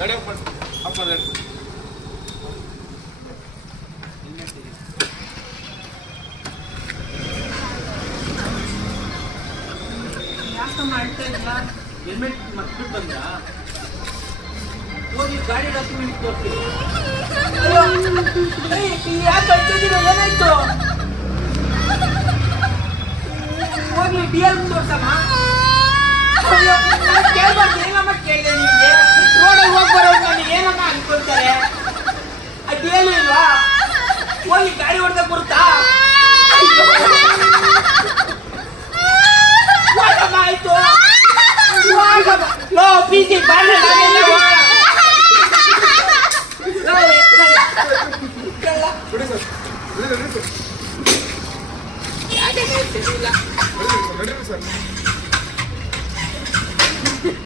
ಗಾಡಿ ಆಫ್ ಮಾಡಿ ಯಾಕೆ ಮಾಡ್ತಾ ಇಲ್ಲ? ಹೆಲ್ಮೆಟ್ ಮಕ್ಕಳು ಬಂದ ಹೋಗಿ ಗಾಡಿ ಡಾಕ್ಯುಮೆಂಟ್ ತೋರಿಸಿ. ಯಾಕೆ ಅಳ್ತಿದ್ದೀರ? ಏನಾಯ್ತು? ಹೋಗ್ಲಿ ಡಿ ಎಲ್ ತೋರ್ಸಮ್ಮ. ಕೇಳ್ಬಾರ್ದು, ಏನಮ್ಮ ಕೇಳಿದೆ ನಿಮಗೆ? ರೋಡಲ್ಲಿ ಹೋಗ್ಬಾರೋ ನನಗೆ ಏನಮ್ಮ ಅನ್ಕೊಳ್ತಾರೆ? ಡಿ ಎಲ್ ಇಲ್ವಾ? ಹೋಗಿ ಗಾಡಿ ಹೊಡೆದ ಬರುತ್ತಾ? ಆಯ್ತು ಲೋ ಪ್ರೀತಿ ಬಾಳ ಸರ್